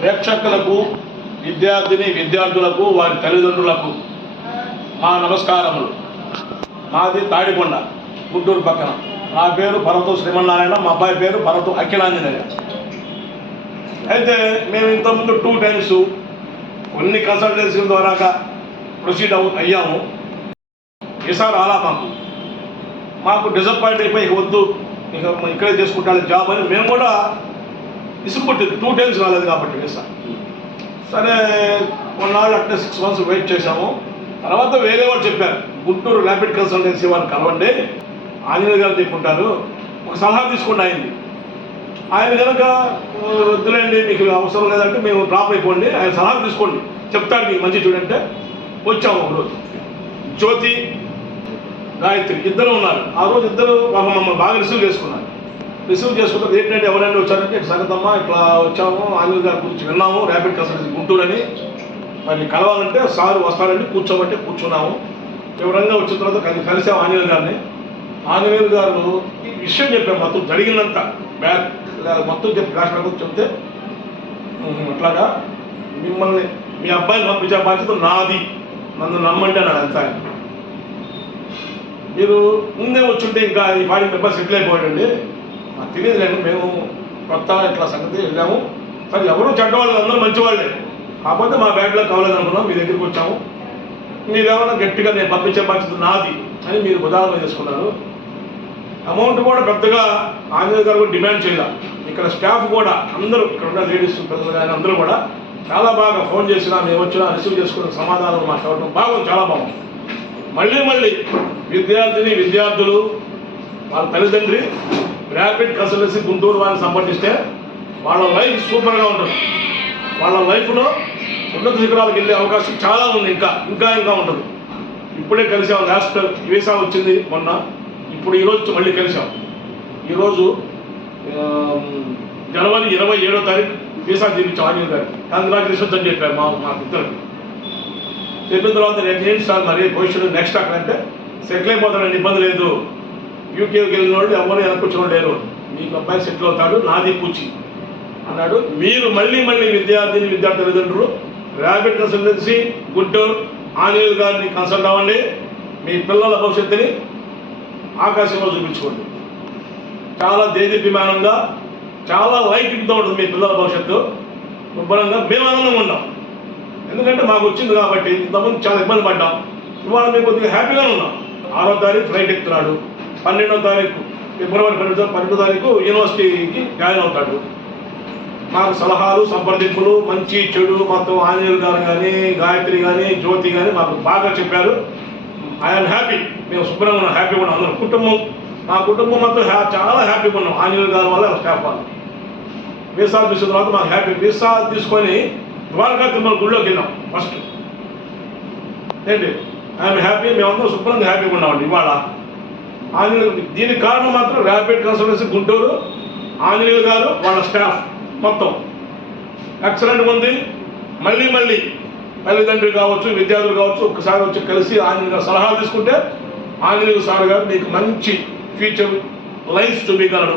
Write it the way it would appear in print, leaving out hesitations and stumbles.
ప్రేక్షకులకు విద్యార్థులకు వారి తల్లిదండ్రులకు మా నమస్కారములు. మాది తాడికొండ, గుంటూరు పక్కన. నా పేరు పరతు శ్రీమన్నారాయణ, మా అబ్బాయి పేరు పరతు అఖిలాంజనేయ. అయితే మేము ఇంతకుముందు 2 times కొన్ని కన్సల్టెన్సీల ద్వారా ప్రొసీడ్ అయ్యాము. ఈసారి అలా మాకు డిసప్పాయింట్ అయిపోయి వద్దు, ఇక ఇక్కడే చేసుకుంటాను జాబ్ అని మేము కూడా ఇసుపుట్టింది. 2 times రాలేదు కాబట్టి ఈసారి సరే కొన్నాళ్ళు అట్లే 6 months వెయిట్ చేశాము. తర్వాత వేరే వాళ్ళు చెప్పారు, గుంటూరు ర్యాపిడ్ కన్సల్టెన్సీ వారిని కలవండి, ఆంజనేయ గారు చెప్పుకుంటారు, ఒక సలహా తీసుకోండి అయింది. ఆయన కనుక వద్దులేండి మీకు అవసరం లేదంటే మేము డ్రాప్ అయిపోండి, ఆయన సలహా తీసుకోండి చెప్తాడు మీకు మంచి చూడంటే వచ్చాము. ఒకరోజు జ్యోతి, గాయత్రి ఇద్దరు ఉన్నారు. ఆ రోజు ఇద్దరు మమ్మల్ని బాగా రిసీవ్ చేసుకున్నారు. ఏంటంటే ఎవరైనా వచ్చారంటే సంగతమ్మా ఇట్లా వచ్చాము, ఆంజనేయ గారి గురించి విన్నాము, ర్యాపిడ్ కన్సల్టెన్సీ గుంటూరు అని, మరి కలవాలంటే సార్ వస్తారండి కూర్చోమంటే కూర్చున్నాము. వివరంగా వచ్చిన తర్వాత కలిసాము ఆంజనేయ గారిని. ఆంజనేయ గారు ఈ విషయం చెప్పాము, మొత్తం జరిగినంత బ్యాక్ మొత్తం చెప్పి రాష్ట్ర చెప్తే అట్లాగా మిమ్మల్ని మీ అబ్బాయిని పంపించే బాధ్యత నాది, నన్ను నమ్మండి అన్నాడు. అంతా మీరు ముందే వచ్చుంటే ఇంకా ఈ పాడి మెంబర్ సెటిల్ అయిపోయాడండి, నాకు తెలియదులేండి, మేము కొత్త ఇట్లా సంగతి వెళ్ళాము, సరే ఎవరు చెడ్డవాళ్ళు అందరూ మంచివాళ్ళే, కాకపోతే మా బ్యాగ్లో కావాలనుకున్నాం, మీ దగ్గరికి వచ్చాము, మీరేమన్నా గట్టిగా నేను పంపించే బాధ్యత నాది అని మీరు ఉదాహరణ చేసుకున్నారు. అమౌంట్ కూడా పెద్దగా ఆంజనేయ గారు కూడా డిమాండ్ చేయాలి. ఇక్కడ స్టాఫ్ కూడా అందరూ, ఇక్కడ ఉన్న లేడీస్ పెద్దలు కానీ అందరూ కూడా చాలా బాగా ఫోన్ చేసినా మేము వచ్చినా రిసీవ్ చేసుకున్న సమాధానం మాట్లాడటం బాగుంది, చాలా బాగుంది. మళ్ళీ విద్యార్థులు వాళ్ళ తల్లిదండ్రి ర్యాపిడ్ కన్సల్టెన్సీ గుంటూరు వారిని సంప్రదిస్తే వాళ్ళ లైఫ్ సూపర్గా ఉంటుంది. వాళ్ళ లైఫ్లో ఉన్నత శిఖరాలకు వెళ్ళే అవకాశం చాలా ఉంది, ఇంకా ఉంటుంది. ఇప్పుడే కలిసాం, లాస్ట్ వీసా వచ్చింది మొన్న, ఇప్పుడు ఈరోజు మళ్ళీ కలిసాం. ఈరోజు జనవరి 27వ తారీఖు వీసా చూపించాం ఆంజనేయ గారికి. కంగ్రాచులేషన్స్ అని చెప్పారు మా మిత్రులకి. చెప్పిన తర్వాత ఏంటి సార్ మరి పొజిషన్ నెక్స్ట్ అక్కడంటే సెటిల్ అయిపోతాడండి, ఇబ్బంది లేదు, యూకేకి వెళ్ళిన వాళ్ళు ఎవరు వెనకొచ్చిన లేరు, మీకు అబ్బాయి సెటిల్ అవుతాడు, నాది పూచి అన్నాడు. మీరు మళ్ళీ విద్యార్థి తల్లిదండ్రులు ర్యాపిడ్ కన్సల్టెన్సీ గుంటూరు ఆంజనేయ గారిని కన్సల్ట్ అవ్వండి, మీ పిల్లల భవిష్యత్తుని ఆకాశంలో చూపించుకోండి. చాలా దేదీప్యమానంగా, చాలా లైటింగ్తో ఉంటుంది మీ పిల్లల భవిష్యత్తు. శుభ్రంగా మేము ఆనందంగా ఉన్నాం, ఎందుకంటే మాకు వచ్చింది కాబట్టి. ఇంతకుముందు చాలా ఇబ్బంది పడ్డాం, ఇవాళ మేము కొద్దిగా హ్యాపీగానే ఉన్నాం. 6వ తారీఖు ఫ్లైట్ ఎక్కుతున్నాడు, 12వ తారీఖు ఫిబ్రవరి 12వ తారీఖు యూనివర్సిటీకి జాయిన్ అవుతాడు. మాకు సలహాలు సంప్రదింపులు మంచి చెడు మొత్తం ఆంజనేయ గారు కానీ గాయత్రి కానీ జ్యోతి కానీ మాకు బాగా చెప్పారు. ఐఎమ్ హ్యాపీ, మేము శుభ్రంగా ఉన్నాం, హ్యాపీగా ఉన్నాం. అందరం మా కుటుంబం మొత్తం చాలా హ్యాపీగా ఉన్నాం ఆంజనేయ గారి వల్ల, స్టాఫ్ వల్ల. వీసా తీసుకున్న తర్వాత మాకు హ్యాపీ. వీసా తీసుకొని ద్వారకా తిరుమల గుళ్ళోకి వెళ్ళాం ఫస్ట్. ఏంటి ఐఎమ్ హ్యాపీ, మేమందరం శుభ్రంగా హ్యాపీగా ఉన్నామండి ఇవాళ. ఆంజనేయ దీనికి కారణం మాత్రం ర్యాపిడ్ కన్సల్టెన్సీ గుంటూరు, ఆంజనేయ గారు, వాళ్ళ స్టాఫ్ మొత్తం ఎక్సలెంట్గా ఉంది. మళ్ళీ తల్లిదండ్రులు కావచ్చు, విద్యార్థులు కావచ్చు, ఒక్కసారి వచ్చి కలిసి ఆంజనేయ గారు సలహాలు తీసుకుంటే ఆంజనేయ సార్ గారు మీకు మంచి ఫ్యూచర్ లైఫ్ చూపించగలడు.